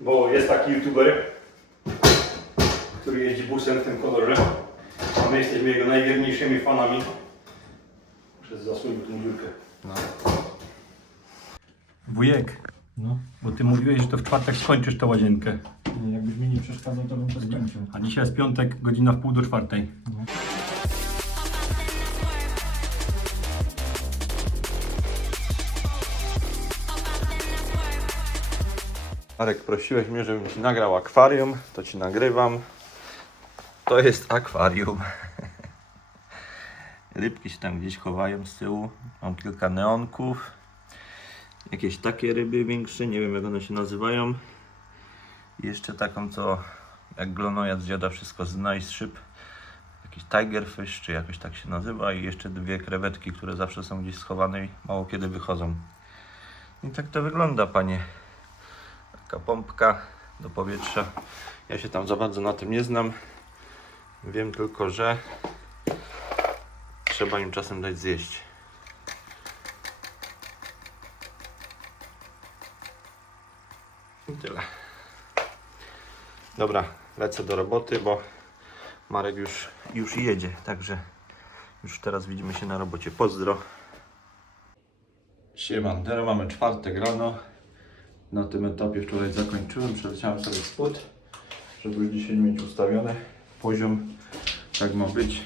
bo jest taki youtuber, który jeździ busem w tym kolorze, a my jesteśmy jego najwierniejszymi fanami. Przez zasłonił tą dziurkę. Wujek, No, bo ty mówiłeś, że to w czwartek skończysz tę łazienkę. nie, jakbyś mi nie przeszkadzał, to bym to skończył. A dzisiaj jest piątek, godzina w pół do czwartej. No. Marek, prosiłeś mnie, żebym ci nagrał akwarium, to ci nagrywam. To jest akwarium. Rybki się tam gdzieś chowają z tyłu. Mam kilka neonków. Jakieś takie ryby większe, nie wiem jak one się nazywają. I jeszcze taką, co jak glonojad zjada wszystko z nice szyb. Jakiś tigerfish, czy jakoś tak się nazywa. I jeszcze dwie krewetki, które zawsze są gdzieś schowane i mało kiedy wychodzą. I tak to wygląda, panie. Taka pompka do powietrza. Ja się tam za bardzo na tym nie znam. Wiem tylko, że trzeba im czasem dać zjeść. I tyle. Dobra, lecę do roboty, bo Marek już, już jedzie, także już teraz widzimy się na robocie. Pozdro. Siemandero, mamy czwartek rano. Na tym etapie wczoraj zakończyłem, przeleciałem sobie spód, żeby już dzisiaj mieć ustawiony poziom, tak ma być,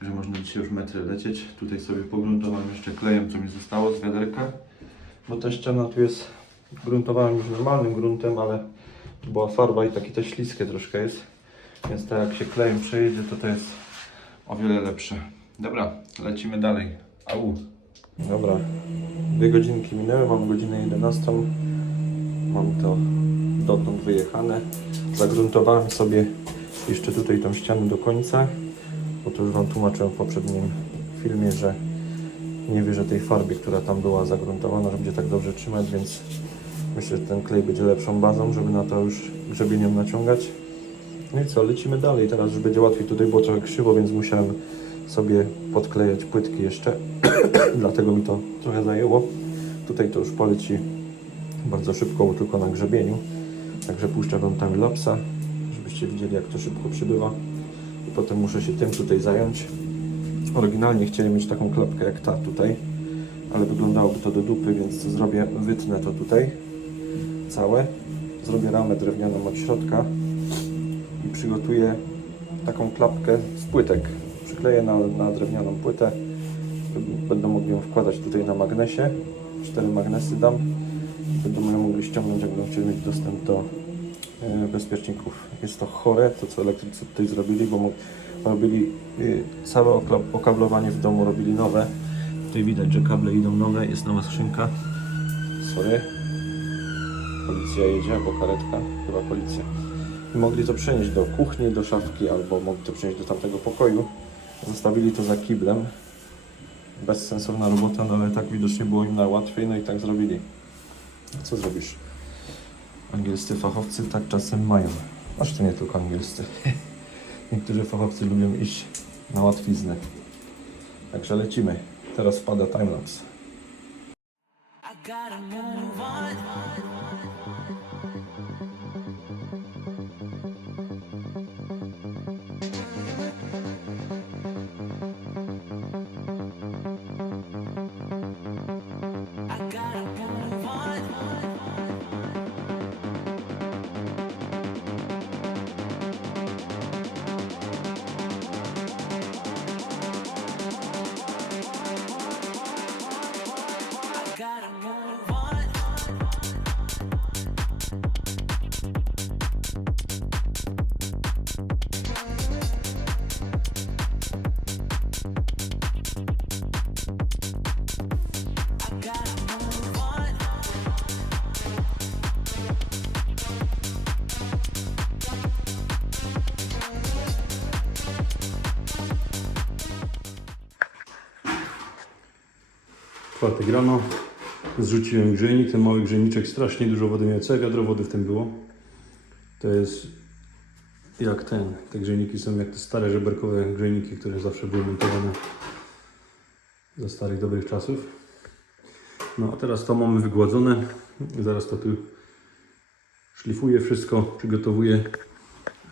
że można dzisiaj już metry lecieć. Tutaj sobie pogruntowałem jeszcze klejem, co mi zostało z wiaderka, bo ta ściana tu jest, gruntowałem już normalnym gruntem, ale tu była farba i takie te śliskie troszkę jest, więc tak jak się klejem przejedzie, to to jest o wiele lepsze. Dobra, lecimy dalej. Au. Dobra, dwie godzinki minęły, mam godzinę 11. Mam to dotąd wyjechane. Zagruntowałem sobie jeszcze tutaj tą ścianę do końca, bo to już Wam tłumaczyłem w poprzednim filmie, że nie wierzę tej farbie, która tam była zagruntowana, że będzie tak dobrze trzymać, więc myślę, że ten klej będzie lepszą bazą, żeby na to już grzebieniem naciągać. No i co, lecimy dalej. Teraz już będzie łatwiej. Tutaj było trochę krzywo, więc musiałem sobie podklejać płytki jeszcze. Dlatego mi to trochę zajęło. Tutaj to już poleci bardzo szybko, bo tylko na grzebieniu. Także puszczę Wam timelapsa, żebyście widzieli jak to szybko przybywa. I potem muszę się tym tutaj zająć. Oryginalnie chcieli mieć taką klapkę jak ta tutaj, ale wyglądałoby to do dupy, więc co zrobię? Wytnę to tutaj całe. Zrobię ramę drewnianą od środka i przygotuję taką klapkę z płytek. Przykleję na, na drewnianą płytę. Będą mogli ją wkładać tutaj na magnesie. Cztery magnesy dam będą mogli ściągnąć, jak będą chcieli mieć dostęp do e, bezpieczników. Jest to chore, to co elektrycy tutaj zrobili, bo robili y, całe okablowanie w domu, robili nowe. Tutaj widać, że kable idą nowe, jest nowa skrzynka. Sorry. Policja jedzie, albo karetka, chyba policja. I mogli to przenieść do kuchni, do szafki, albo mogli to przenieść do tamtego pokoju. Zostawili to za kiblem. Bezsensowna robota, no ale tak widocznie było im najłatwiej, no i tak zrobili. Co zrobisz? Angielscy fachowcy tak czasem mają. Aż to nie tylko angielscy. Niektórzy fachowcy lubią iść na łatwiznę. Także lecimy. Teraz wpada timelapse. I gotta move on. Czwartek rano. Zrzuciłem grzejnik, ten mały grzejniczek strasznie dużo wody miał. Całe wiadro wody w tym było. To jest jak ten. Te grzejniki są jak te stare żeberkowe grzejniki, które zawsze były montowane za starych dobrych czasów. No a teraz to mamy wygładzone. Zaraz to tu szlifuję wszystko, przygotowuję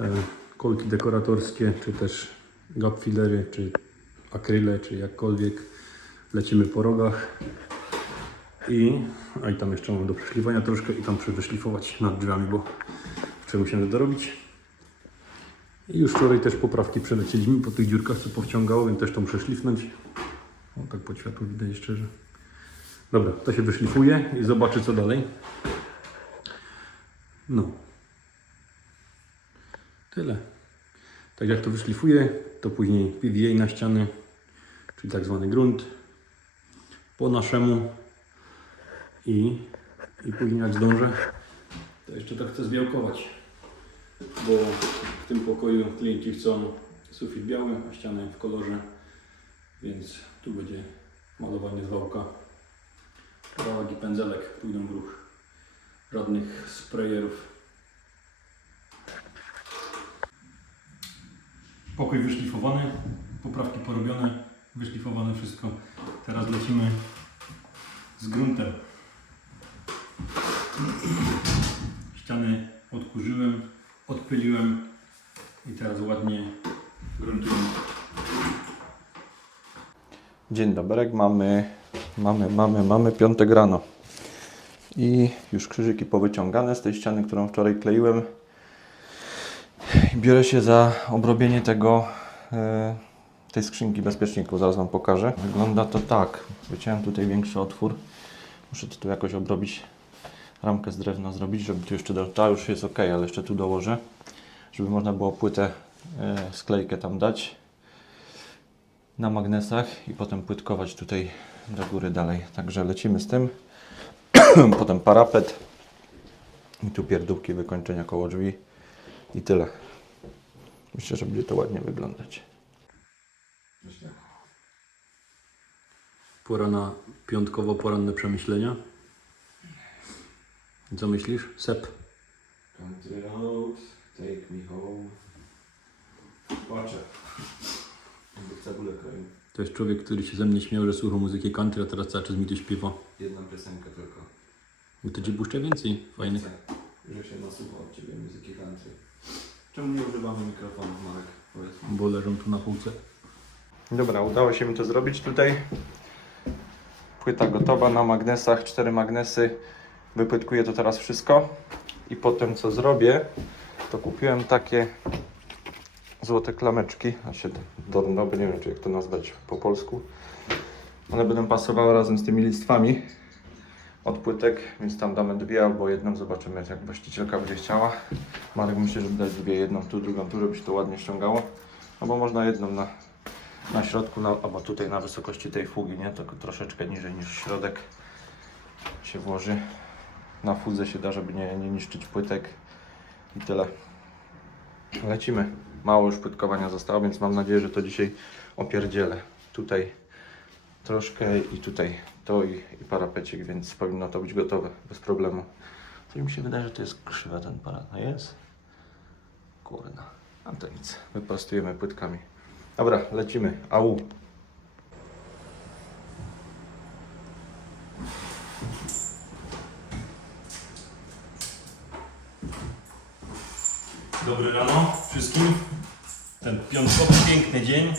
e, kolki dekoratorskie, czy też gap fillery, czy akryle, czy jakkolwiek. Lecimy po rogach. I, a i tam jeszcze mam do przeszlifowania troszkę i tam wyszlifować nad drzwiami, bo jeszcze musimy dorobić. I już wczoraj też poprawki przelecieliśmy po tych dziurkach, co powciągało, więc też to muszę szlifnąć. O, tak pod światło widać szczerze. Dobra, to się wyszlifuje i zobaczy co dalej. No. Tyle. Tak jak to wyszlifuję, to później PVA na ściany, czyli tak zwany grunt. Po naszemu. I, i później jak zdążę, to jeszcze tak chcę zbiałkować. Bo w tym pokoju klienci chcą sufit biały, a ściany w kolorze. Więc tu będzie malowanie z wałka. Wałek i pędzelek pójdą w ruch. Żadnych sprayerów. Pokój wyszlifowany, poprawki porobione, wyszlifowane wszystko. Teraz lecimy z gruntem. Ściany odkurzyłem, odpyliłem i teraz ładnie gruntujemy. Dzień dobry, mamy, mamy, mamy, mamy piątek rano. I już krzyżyki powyciągane z tej ściany, którą wczoraj kleiłem. Biorę się za obrobienie tego, e, tej skrzynki bezpieczników, zaraz Wam pokażę. Wygląda to tak. Wyciąłem tutaj większy otwór. Muszę to tu jakoś obrobić, ramkę z drewna zrobić, żeby tu jeszcze, do, ta już jest ok, ale jeszcze tu dołożę, żeby można było płytę, e, sklejkę tam dać na magnesach i potem płytkować tutaj do góry dalej. Także lecimy z tym. potem parapet i tu pierdółki wykończenia koło drzwi i tyle. Myślę, że będzie to ładnie wyglądać. Pora na piątkowo-poranne przemyślenia. Co myślisz? Sep. Country road, take me home. Płaczę. Jakby cebulę kroił. To jest człowiek, który się ze mnie śmiał, że słucha muzyki country, a teraz cały czas mi to śpiewa. Jedna piosenka tylko. I to ci puszczę więcej fajnych. Że się nasłuchał od Ciebie muzyki country. Czemu nie używamy mikrofonów, Marek? Powiedz mi. Bo leżą tu na półce. Dobra, udało się mi to zrobić tutaj. Płyta gotowa na magnesach, cztery magnesy. Wypytkuję to teraz wszystko. I potem co zrobię, to kupiłem takie złote klameczki, się dornoby, nie wiem czy jak to nazwać po polsku. One będą pasowały razem z tymi listwami od płytek, więc tam damy dwie albo jedną, zobaczymy jak właścicielka będzie chciała. Marek myśli, żeby dać dwie, jedną tu, drugą tu, żeby się to ładnie ściągało. Albo można jedną na na środku, na, albo tutaj na wysokości tej fugi, nie? Tylko troszeczkę niżej niż środek się włoży. Na fudze się da, żeby nie, nie niszczyć płytek i tyle. Lecimy. Mało już płytkowania zostało, więc mam nadzieję, że to dzisiaj opierdzielę. Tutaj troszkę i tutaj to i, i parapecik, więc powinno to być gotowe bez problemu. Coś mi się wydaje, że to jest krzywe ten parapet. A jest? Kurna. A to nic. Wyprostujemy płytkami. Dobra, lecimy. Au. Dobre rano wszystkim. Ten piątkowy, piękny dzień.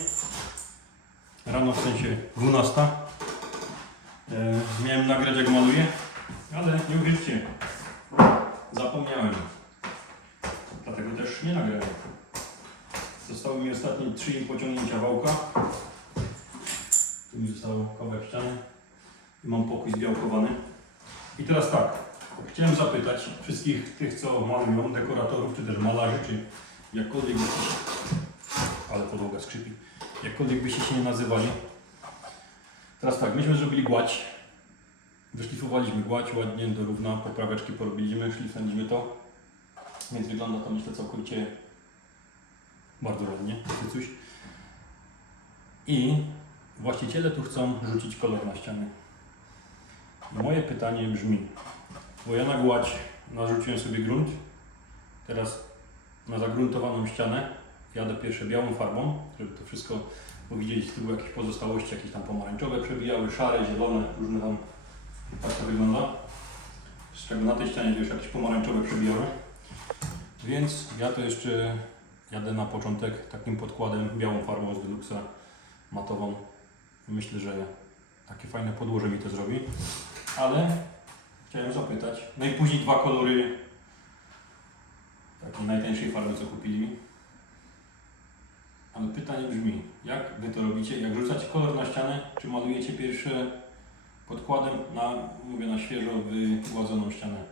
Rano w sensie 12. E, miałem nagrać jak maluję, ale nie uwierzcie, I teraz tak, chciałem zapytać wszystkich tych, co malują, dekoratorów, czy też malarzy, czy jakkolwiek ale podłoga skrzypi, jakkolwiek byście się nie nazywali. Teraz tak, myśmy zrobili gładź, wyszlifowaliśmy gładź ładnie, do równa, popraweczki porobiliśmy, szlifnęliśmy to, więc wygląda to myślę całkowicie bardzo ładnie, coś. I właściciele tu chcą rzucić kolor na ściany. Moje pytanie brzmi, bo ja na gładź narzuciłem sobie grunt, teraz na zagruntowaną ścianę jadę pierwsze białą farbą, żeby to wszystko powiedzieć, tu były jakieś pozostałości, jakieś tam pomarańczowe przebijały, szare, zielone, różne tam, tak to wygląda. Z czego na tej ścianie już jakieś pomarańczowe przebijały. Więc ja to jeszcze jadę na początek takim podkładem, białą farbą z Deluxa, matową. Myślę, że takie fajne podłoże mi to zrobi. Ale chciałem zapytać, no i później dwa kolory takiej najtańszej farby, co kupili. Ale pytanie brzmi, jak Wy to robicie? Jak rzucacie kolor na ścianę, czy malujecie pierwsze podkładem na, mówię, na świeżo wygładzoną ścianę?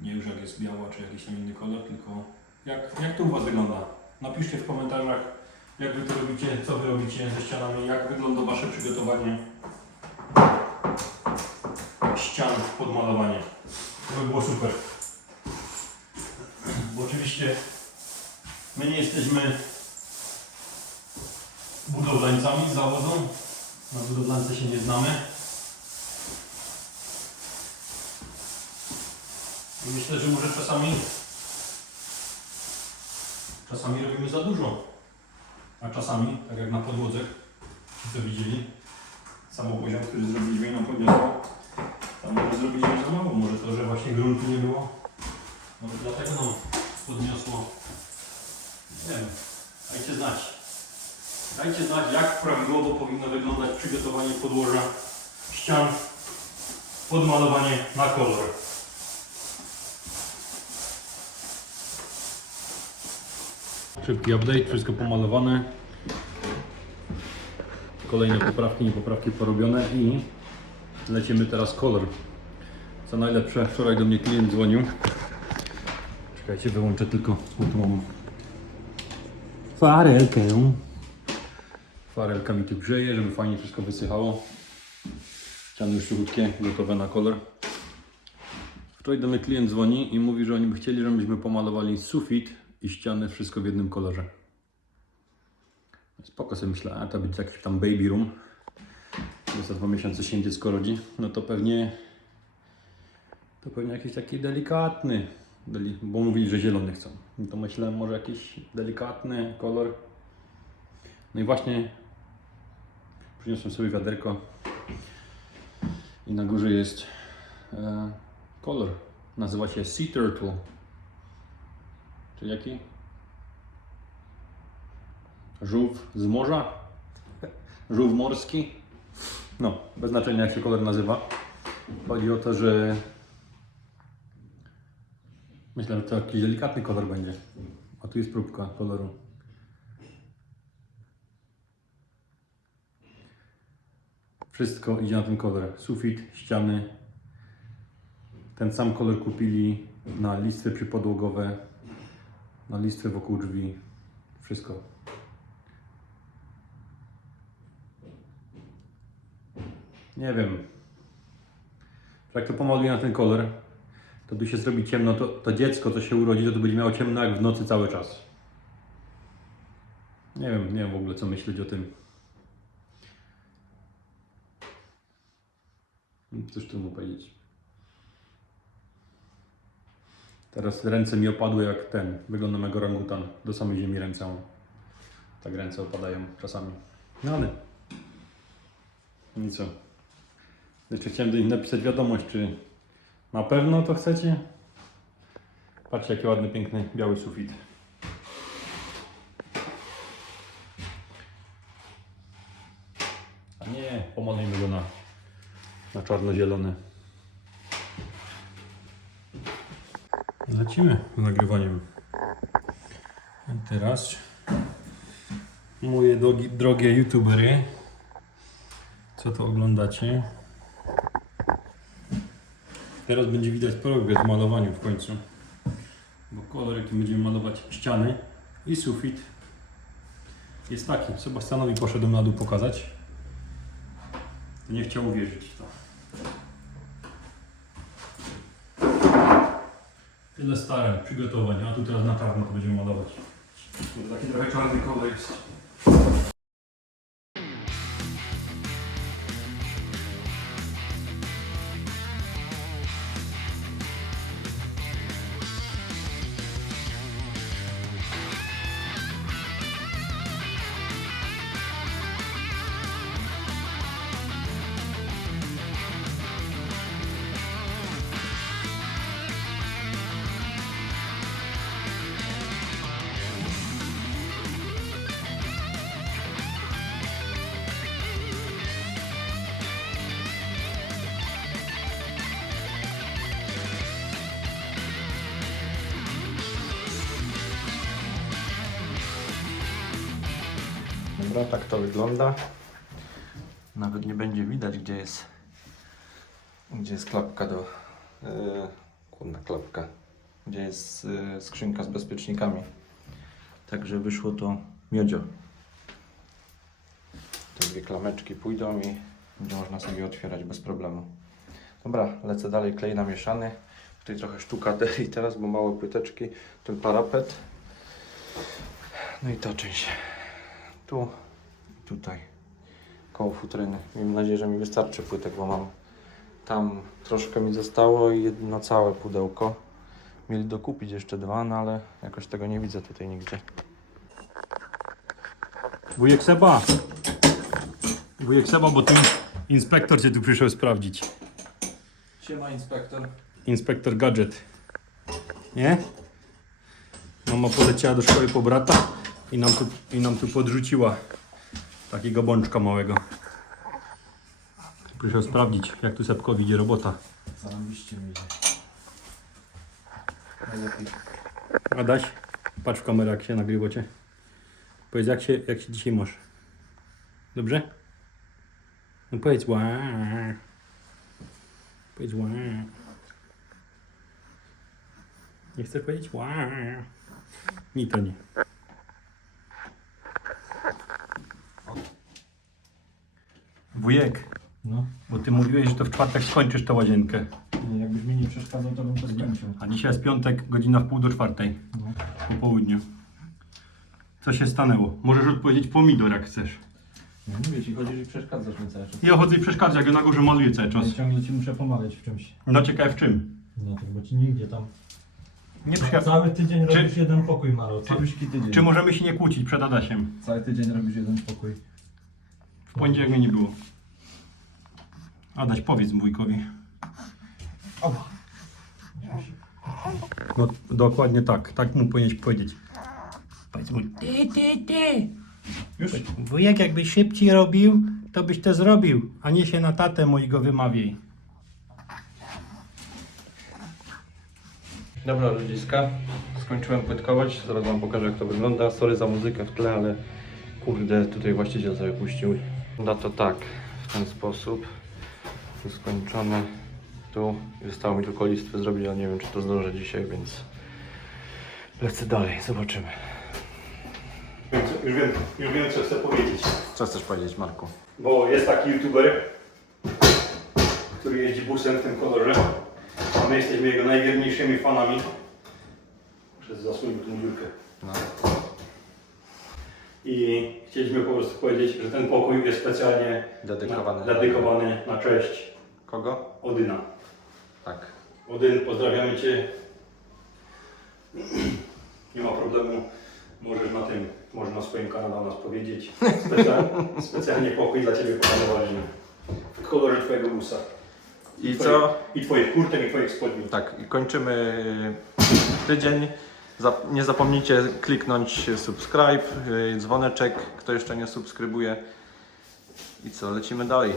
Nie już jak jest biała, czy jakiś tam inny kolor, tylko jak, jak to u Was wygląda? Napiszcie w komentarzach, jak Wy to robicie, co Wy robicie ze ścianami, jak wygląda Wasze przygotowanie ścian pod malowanie. To by było super. Bo oczywiście my nie jesteśmy budowlańcami z zawodu. Na budowlance się nie znamy. I myślę, że może czasami czasami robimy za dużo. A czasami, tak jak na podłodze, co widzieli, samo poziom, który zrobiliśmy nam podniosło, tam może zrobiliśmy za mało. Może to, że właśnie gruntu nie było. Może dlatego nam podniosło. Nie wiem. Dajcie znać. Dajcie znać, jak prawidłowo powinno wyglądać przygotowanie podłoża ścian pod malowanie na kolor. Szybki update, wszystko pomalowane. Kolejne poprawki, niepoprawki porobione i lecimy teraz kolor. Co najlepsze, wczoraj do mnie klient dzwonił. Czekajcie, wyłączę tylko, mam farelkę. Farelka mi tu grzeje, żeby fajnie wszystko wysychało. Ściany już suchutkie, gotowe na kolor. Wczoraj do mnie klient dzwoni i mówi, że oni by chcieli, żebyśmy pomalowali sufit i ściany, wszystko w jednym kolorze. Spoko sobie myślę, a to będzie jakiś tam baby room. Za dwa miesiące się dziecko rodzi, no to pewnie to pewnie jakiś taki delikatny, deli, bo mówili, że zielony chcą. No to myślę, może jakiś delikatny kolor. No i właśnie przyniosłem sobie wiaderko i na górze jest e, kolor. Nazywa się Sea Turtle. Czyli jaki? Żółw z morza? Żółw morski? No, bez znaczenia jak się kolor nazywa. Chodzi o to, że myślę, że to jakiś delikatny kolor będzie. A tu jest próbka koloru. Wszystko idzie na ten kolor. Sufit, ściany. Ten sam kolor kupili na listwy przypodłogowe, na listwy wokół drzwi. Wszystko. Nie wiem. Jak to pomaluje na ten kolor, to by się zrobi ciemno, to, to dziecko, co się urodzi, to, to będzie miało ciemno jak w nocy cały czas. Nie wiem, nie wiem w ogóle co myśleć o tym. Cóż tu mu powiedzieć. Teraz ręce mi opadły jak ten. Wyglądam jak orangutan. Do samej ziemi ręce. Tak ręce opadają czasami. No ale... Nic. Jeszcze chciałem do nich napisać wiadomość, czy na pewno to chcecie? Patrzcie, jaki ładny, piękny, biały sufit. A nie, pomalujmy go na, na czarno-zielony. Lecimy z nagrywaniem. Teraz moje drogi, drogie youtubery, co to oglądacie? Teraz będzie widać progres w malowaniu w końcu. Bo kolor, jaki będziemy malować ściany i sufit jest taki. Sebastianowi poszedłem na dół pokazać. Nie chciał uwierzyć w to. Tyle stare przygotowań, a tu teraz na czarno to będziemy malować. Taki trochę czarny kolor jest. Dobra, tak to wygląda. Nawet nie będzie widać, gdzie jest gdzie jest klapka do yy, kurna klapka gdzie jest yy, skrzynka z bezpiecznikami. Także wyszło to miodzio. Te dwie klameczki pójdą i będzie można sobie otwierać bez problemu. Dobra, lecę dalej, klej namieszany. Tutaj trochę sztukaterii teraz, bo małe płyteczki, ten parapet. No i ta część. Tu, tutaj, koło futryny. Mam nadzieję, że mi wystarczy płytek, bo mam tam troszkę mi zostało i jedno całe pudełko. Mieli dokupić jeszcze dwa, no ale jakoś tego nie widzę tutaj nigdzie. Wujek Seba. Wujek Seba, bo tu inspektor cię tu przyszedł sprawdzić. Siema inspektor. Inspektor Gadżet. Nie? Mama poleciała do szkoły po brata i nam tu, i nam tu podrzuciła takiego bączka małego. Przyszedł sprawdzić, jak tu Sepkowi idzie robota. Zarobiście mi. Najlepiej. Adaś, patrz w kamerę, jak się nagrywa cię. Powiedz, jak się, jak się dzisiaj masz. Dobrze? No powiedz ła. Powiedz ła. Nie chcesz powiedzieć ła. Nie to nie. Wujek, No, bo ty mówiłeś, że to w czwartek skończysz tę łazienkę. nie, jakbyś mi nie przeszkadzał, to bym to skończył. A dzisiaj jest piątek, godzina w pół do czwartej. No. po południu. Co się stanęło? Możesz odpowiedzieć pomidor jak chcesz. Ja mówię ci, chodzisz i przeszkadzasz mi cały czas. Ja chodzę i przeszkadzam, jak ja na górze maluję cały czas. Ja ciągle ci muszę pomagać w czymś. No ciekawe w czym? No tak, bo ci nigdzie tam. Nie przyja- Cały tydzień Czy- robisz jeden pokój, Maro. Czy- Caluśki tydzień. Czy możemy się nie kłócić przed Adasiem? Cały tydzień robisz jeden pokój. W poniedziałek mnie nie było. Adaś, powiedz wujkowi. No dokładnie tak, tak mu powinieneś powiedzieć. Powiedz mu, ty, ty, ty. Już? Wujek jakbyś szybciej robił, to byś to zrobił, a nie się na tatę mojego wymawiaj. Dobra ludziska, skończyłem płytkować, zaraz wam pokażę jak to wygląda. Sorry za muzykę w tle, ale kurde, tutaj właściciel sobie puścił. Wygląda to tak, w ten sposób. To skończone. Tu zostało mi tylko listwy zrobić, ale nie wiem czy to zdążę dzisiaj, więc lecę dalej, zobaczymy. Już wiem, już wiem co chcę powiedzieć. Co chcesz powiedzieć Marku? Bo jest taki youtuber, który jeździ busem w tym kolorze, a my jesteśmy jego najwierniejszymi fanami. Przez zasłonię tą dziurkę. No. I chcieliśmy po prostu powiedzieć, że ten pokój jest specjalnie Dedykowany. na, dedykowany na cześć Kogo? Odyna. Tak. Odyn, pozdrawiamy Cię. Nie ma problemu. Możesz na tym, możesz na swoim kanale o nas powiedzieć. Specjalnie, specjalnie pokój dla Ciebie planowaliśmy. W kolorze Twojego busa. I Twoich- co? I Twoich kurtek, i Twoich spodni. Tak, i kończymy tydzień. Zap- nie zapomnijcie kliknąć subscribe, yy, dzwoneczek, kto jeszcze nie subskrybuje. I co, lecimy dalej.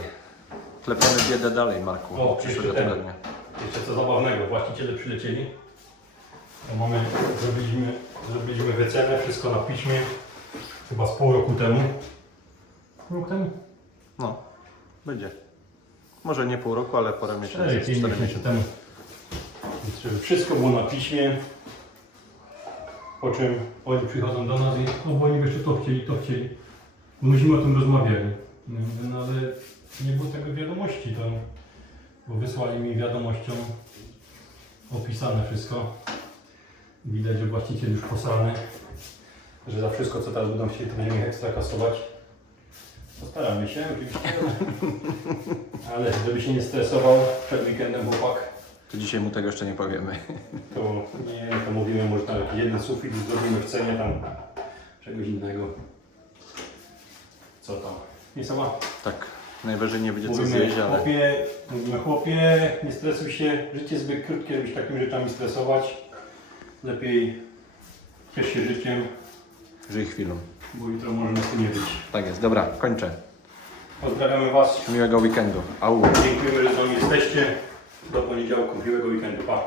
Klepiemy biedę dalej, Marku, O, przyszłego jeszcze ten. tygodnia. Jeszcze co zabawnego, właściciele przylecieli. To mamy, zrobiliśmy, zrobiliśmy wycenę, wszystko na piśmie. Chyba z pół roku temu. Pół roku temu? No, będzie. Może nie pół roku, ale parę miesięcy. Cztery, pięć cztery miesięcy temu. Więc żeby wszystko było na piśmie. Po czym oni przychodzą do nas i no bo oni jeszcze to chcieli, to chcieli. Bo myśmy o tym rozmawiali. No, mówię, no ale nie było tego wiadomości, to, bo wysłali mi wiadomością opisane wszystko. Widać, że właściciel już posrany, że za wszystko co teraz będą chcieli to będziemy ich ekstra kasować. Postaramy się oczywiście. Ale żeby się nie stresował przed weekendem chłopak, To dzisiaj mu tego jeszcze nie powiemy. to nie to mówimy może jakiś jeden sufit zrobimy w cenie tam czegoś innego. Co tam? Nie sama. Tak, najwyżej nie będzie co Mówimy zjeść, ale chłopie, mówimy chłopie, nie stresuj się, życie jest zbyt krótkie, żeby się takimi rzeczami stresować. Lepiej ciesz się życiem, żyj chwilą. bo jutro może nas tu nie być. Tak jest, dobra, kończę. Pozdrawiamy Was, Miłego weekendu. Au. dziękujemy, że z nami jesteście. Do poniedziałku, miłego weekendu, pa.